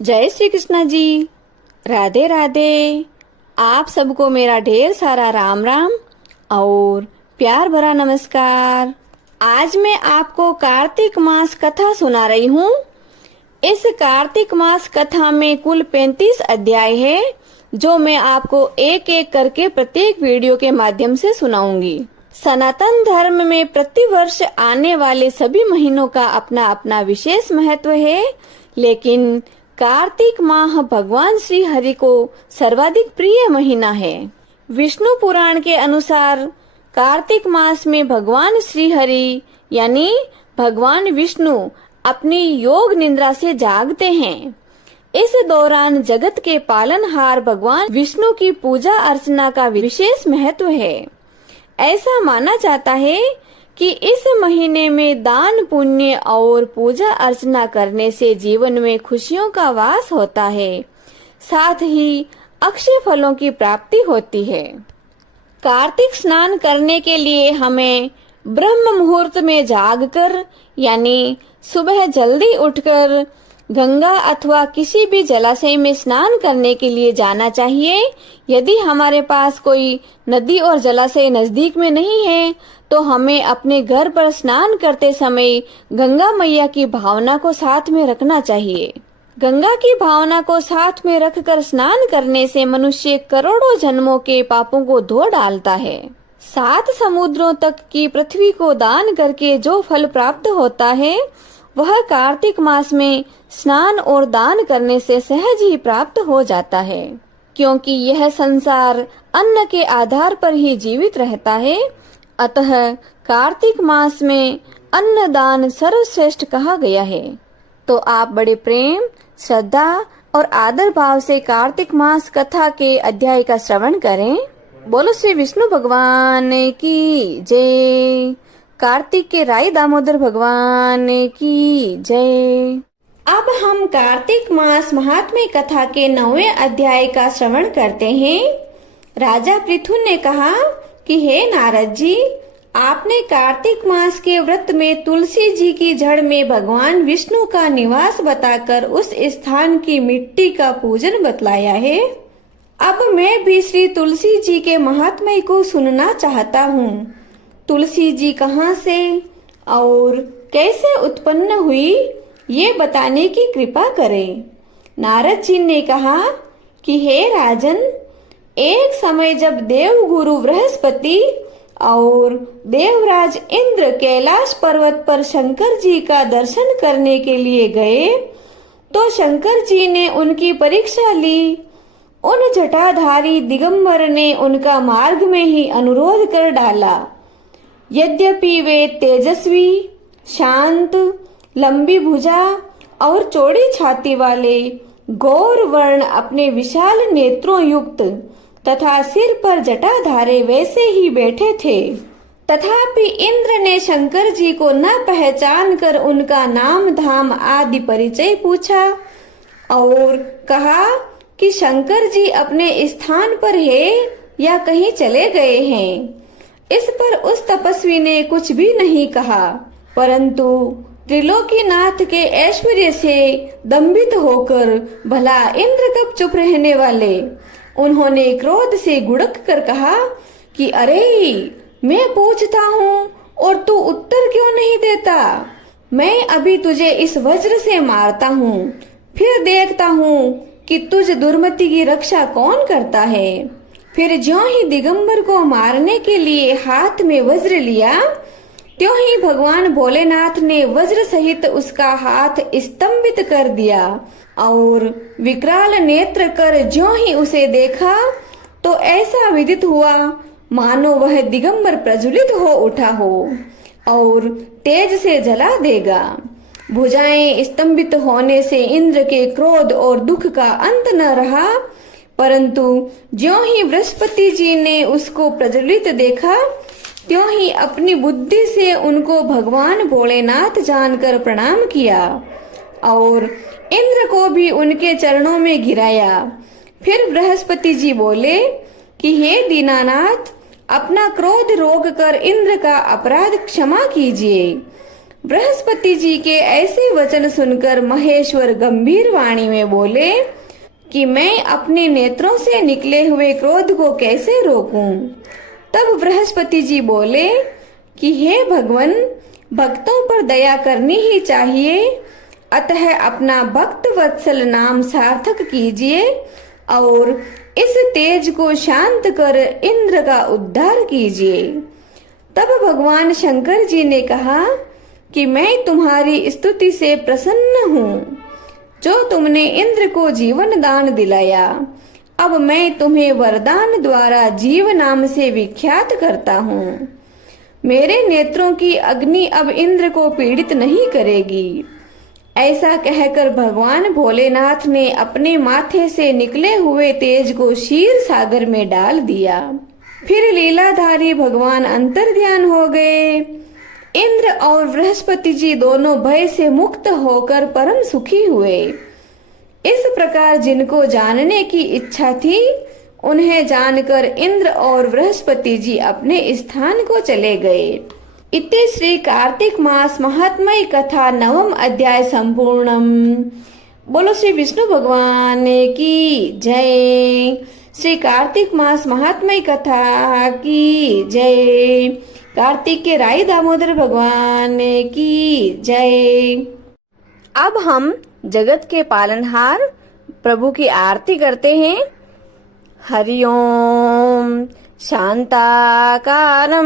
जय श्री कृष्णा जी। राधे राधे। आप सबको मेरा ढेर सारा राम राम और प्यार भरा नमस्कार। आज मैं आपको कार्तिक मास कथा सुना रही हूँ। इस कार्तिक मास कथा में कुल 35 अध्याय है, जो मैं आपको एक एक करके प्रत्येक वीडियो के माध्यम से सुनाऊंगी। सनातन धर्म में प्रतिवर्ष आने वाले सभी महीनों का अपना अपना विशेष महत्व है, लेकिन कार्तिक माह भगवान श्री हरि को सर्वाधिक प्रिय महीना है। विष्णु पुराण के अनुसार कार्तिक मास में भगवान श्री हरि यानी भगवान विष्णु अपनी योग निद्रा से जागते हैं। इस दौरान जगत के पालनहार भगवान विष्णु की पूजा अर्चना का विशेष महत्व है। ऐसा माना जाता है कि इस महीने में दान पुण्य और पूजा अर्चना करने से जीवन में खुशियों का वास होता है, साथ ही अक्षय फलों की प्राप्ति होती है। कार्तिक स्नान करने के लिए हमें ब्रह्म मुहूर्त में जागकर यानी सुबह जल्दी उठकर गंगा अथवा किसी भी जलाशय में स्नान करने के लिए जाना चाहिए। यदि हमारे पास कोई नदी और जलाशय नजदीक में नहीं है तो हमें अपने घर पर स्नान करते समय गंगा मैया की भावना को साथ में रखना चाहिए। गंगा की भावना को साथ में रखकर स्नान करने से मनुष्य करोड़ों जन्मों के पापों को धो डालता है। 7 समुद्रों तक की पृथ्वी को दान करके जो फल प्राप्त होता है वह कार्तिक मास में स्नान और दान करने से सहज ही प्राप्त हो जाता है, क्योंकि यह संसार अन्न के आधार पर ही जीवित रहता है। अतः कार्तिक मास में अन्न दान सर्वश्रेष्ठ कहा गया है। तो आप बड़े प्रेम, श्रद्धा और आदर भाव से कार्तिक मास कथा के अध्याय का श्रवण करें। बोलो श्री विष्णु भगवान की जय। कार्तिक के राई दामोदर भगवान की जय। अब हम कार्तिक मास महात्म्य कथा के 9वें अध्याय का श्रवण करते हैं। राजा पृथु ने कहा कि हे नारद जी, आपने कार्तिक मास के व्रत में तुलसी जी की जड़ में भगवान विष्णु का निवास बताकर उस स्थान की मिट्टी का पूजन बतलाया है। अब मैं भी श्री तुलसी जी के महात्म्य को सुनना चाहता हूँ। तुलसी जी कहाँ से और कैसे उत्पन्न हुई, ये बताने की कृपा करें। नारद जी ने कहा कि हे राजन, एक समय जब देवगुरु बृहस्पति और देवराज इंद्र कैलाश पर्वत पर शंकर जी का दर्शन करने के लिए गए तो शंकर जी ने उनकी परीक्षा ली। उन जटाधारी दिगंबर ने उनका मार्ग में ही अनुरोध कर डाला। यद्यपि वे तेजस्वी, शांत, लंबी भुजा और चौड़ी छाती वाले, गौर वर्ण, अपने विशाल नेत्रों युक्त तथा सिर पर जटाधारे वैसे ही बैठे थे, तथापि इंद्र ने शंकर जी को न पहचान कर उनका नाम धाम आदि परिचय पूछा और कहा कि शंकर जी अपने स्थान पर है या कहीं चले गए हैं। इस पर उस तपस्वी ने कुछ भी नहीं कहा, परंतु त्रिलोकीनाथ के ऐश्वर्य से दंभित होकर भला इंद्र कब चुप रहने वाले, उन्होंने क्रोध से गुड़क कर कहा कि अरे, मैं पूछता हूँ और तू उत्तर क्यों नहीं देता? मैं अभी तुझे इस वज्र से मारता हूँ, फिर देखता हूँ कि तुझ दुर्मति की रक्षा कौन करता है। फिर ज्यों ही दिगंबर को मारने के लिए हाथ में वज्र लिया, त्यों ही भगवान भोलेनाथ ने वज्र सहित उसका हाथ स्तंभित कर दिया और विकराल नेत्र कर ज्यों ही उसे देखा तो ऐसा विदित हुआ मानो वह दिगंबर प्रज्वलित हो उठा हो और तेज से जला देगा। भुजाएं स्तंभित होने से इंद्र के क्रोध और दुख का अंत न रहा, परंतु ज्यों ही बृहस्पति जी ने उसको प्रज्वलित देखा त्यों ही अपनी बुद्धि से उनको भगवान भोलेनाथ जानकर प्रणाम किया और इंद्र को भी उनके चरणों में गिराया। फिर बृहस्पति जी बोले कि हे दीनानाथ, अपना क्रोध रोक कर इंद्र का अपराध क्षमा कीजिए। बृहस्पति जी के ऐसे वचन सुनकर महेश्वर गंभीर वाणी में बोले कि मैं अपने नेत्रों से निकले हुए क्रोध को कैसे रोकूं? तब बृहस्पति जी बोले कि हे भगवन, भक्तों पर दया करनी ही चाहिए, अतः अपना भक्त वत्सल नाम सार्थक कीजिए और इस तेज को शांत कर इंद्र का उद्धार कीजिए। तब भगवान शंकर जी ने कहा कि मैं तुम्हारी स्तुति से प्रसन्न हूँ, जो तुमने इंद्र को जीवन दान दिलाया। अब मैं तुम्हें वरदान द्वारा जीव नाम से विख्यात करता हूँ। मेरे नेत्रों की अग्नि अब इंद्र को पीड़ित नहीं करेगी। ऐसा कहकर भगवान भोलेनाथ ने अपने माथे से निकले हुए तेज को क्षीर सागर में डाल दिया। फिर लीलाधारी भगवान अंतर्ध्यान हो गए। इंद्र और बृहस्पति जी दोनों भय से मुक्त होकर परम सुखी हुए। इस प्रकार जिनको जानने की इच्छा थी, उन्हें जानकर इंद्र और बृहस्पति जी अपने स्थान को चले गए। इति श्री कार्तिक मास महात्म्य कथा नवम अध्याय संपूर्णम। बोलो श्री विष्णु भगवान की जय। श्री कार्तिक मास महात्म्य कथा की जय। कार्तिक के राई दामोदर भगवान की जय। अब हम जगत के पालनहार प्रभु की आरती करते हैं। हरि ओम। शांताकारं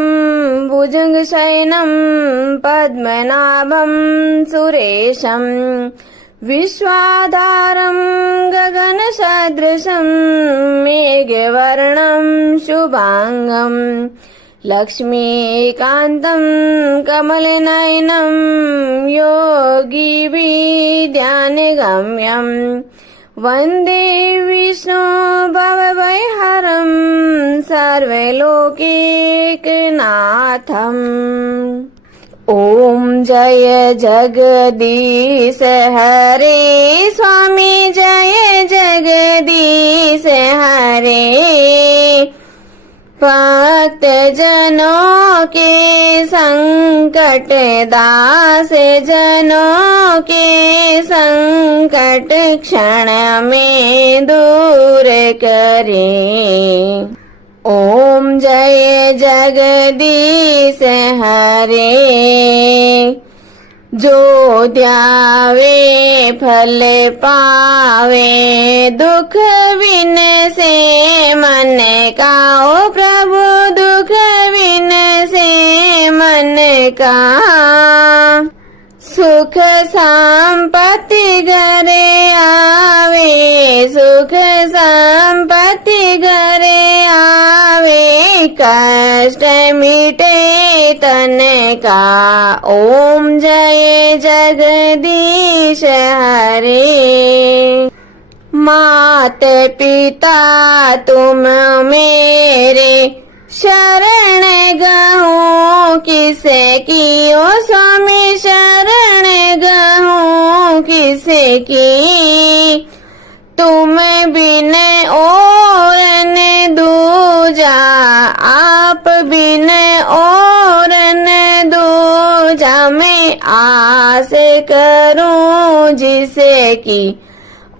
भुजगशयनं पद्मनाभं सुरेशं विश्वाधारं गगनसदृशं मेघवर्णं शुभांगं लक्ष्मीकान्तं कमलनयनं योगिभिर्ध्यानगम्यं वन्दे विष्णु भवभयहरं सर्वलोकैकनाथम्। ओम जय जगदीश हरे स्वामी, जय जगदीश हरे। भक्त जनों के संकट, दास जनों के संकट क्षण में दूर करे। ओम जय जगदीश हरे। जो ध्यावे फल पावे, दुख बिन से मन का। ओ प्रभु दुख बिन से मन का। सुख संपत्ति घरे आवे, सुख संपत्ति घरे आवे। कष्ट मिटे तन का। ओम जय जगदीश हरे। मात पिता तुम मेरे, शरण गहूँ किसे की। ओ स्वामी शरण गहूँ किसे की। तुम बिन और न दूजा, आप बिन और न दूजा। मैं आस करूं जिसे की।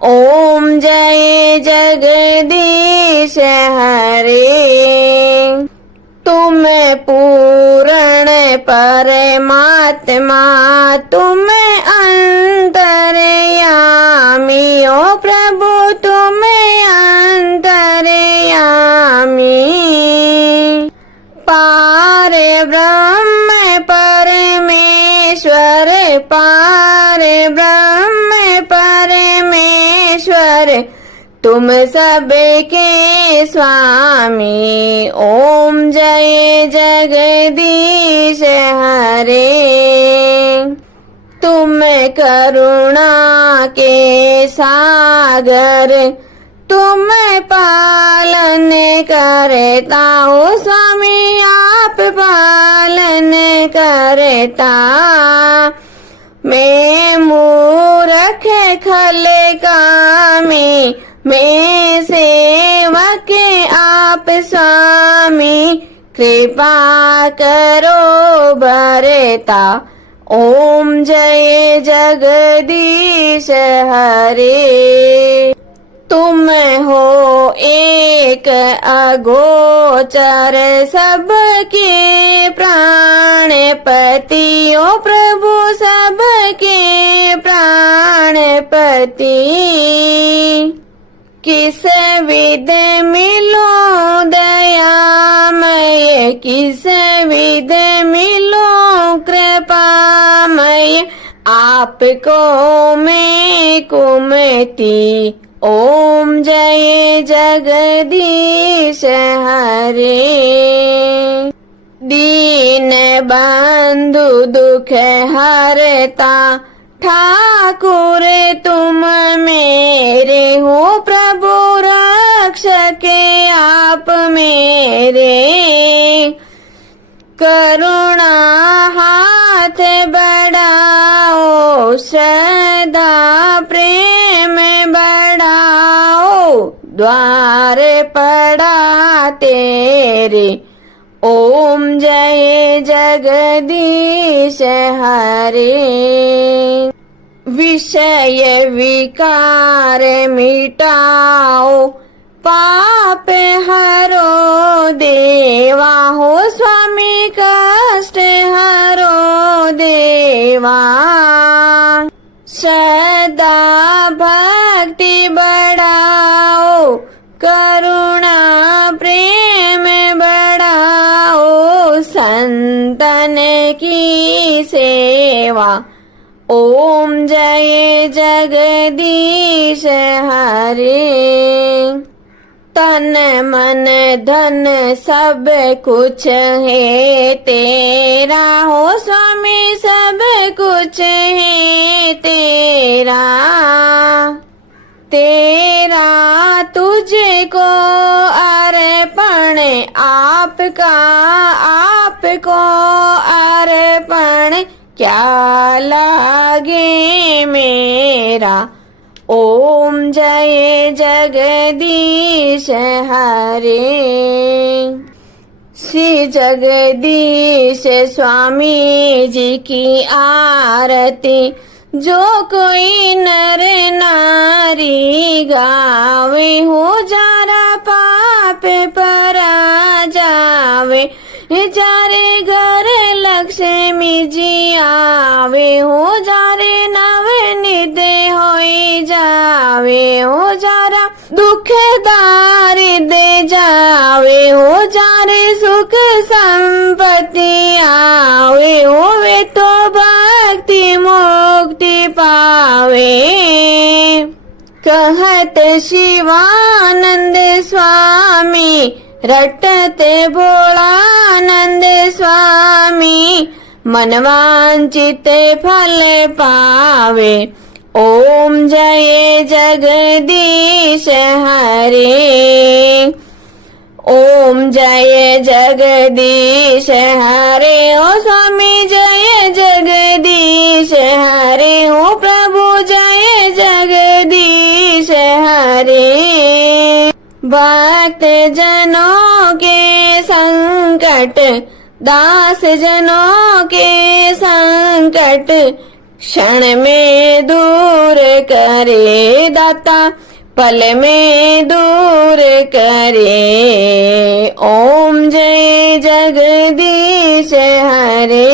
ओम जय जगदीश हरे। तुम पूर्ण परमात्मा, तुम अंतर्यामी। ओ प्रभु तुम अंतर्यामी। पार ब्रह्म परमेश्वर, पार ब्रह्म परमेश्वर। तुम सबके स्वामी। ओम जय जगदीश हरे। तुम करुणा के सागर, तुम पालन करता। हो स्वामी आप पालन करता। मैं मूर्ख खल कामी, मैं सेवक आप स्वामी। कृपा करो भरता। ओम जय जगदीश हरे। तुम हो एक अगोचर सबके प्राणपति, ओ प्रभु सबके प्राणपति। किस विध मिलो दयामय, किस विध मिलो कृपामय, आपको मैं कुमति। ओम जय जगदीश हरे। दीन बंधु दुख हरता ठाकुर तुम मेरे हो, प्रभु रक्षक आप मेरे। करुणा हाथ बढ़ाओ, श्रद्धा प्रेम बढ़ाओ, द्वार पड़ा तेरे। ओम जय जगदीश हरे। विषय विकार मिटाओ, पाप हरो देवा हो, स्वामी कष्ट हरो देवा। श्रद्धा भक्ति बढ़ाओ, करुणा प्रेम बढ़ाओ, संतन की सेवा। ओम जय जगदीश हरे। तन मन धन सब कुछ है तेरा हो, स्वामी सब कुछ है तेरा। तेरा तुझको अर्पण, आपका आपको अर्पण, क्या लागे मेरा। ओम जय जगदीश हरे। श्री जगदीश स्वामी जी की आरती, जो कोई नर नारी गावे हो, जारा पाप परा जावे। जारे घर लक्ष्मी जी आवे हो, जारे नवनिध होई जावे हो, जारा दुख दारिद्र जावे हो, जारे सुख संपत्ति आवे हो, वे तो भक्ति मुक्ति पावे। कहत शिवानंद स्वामी, रटते भोलानंद स्वामी, मनवांचित फल पावे। ओम जय जगदीश हरे। ओम जय जगदीश हरे। ओ स्वामी जय जगदीश हरे, ओ प्रभु जय जगदीश हरे। भक्त जनों के संकट, दास जनों के संकट, क्षण में दूर करे दाता, पल में दूर करे। ओम जय जगदीश हरे।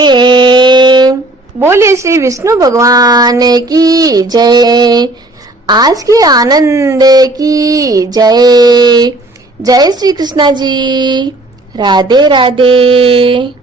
बोले श्री विष्णु भगवान की जय। आज के आनंद की जय। जय श्री कृष्णा जी। राधे राधे।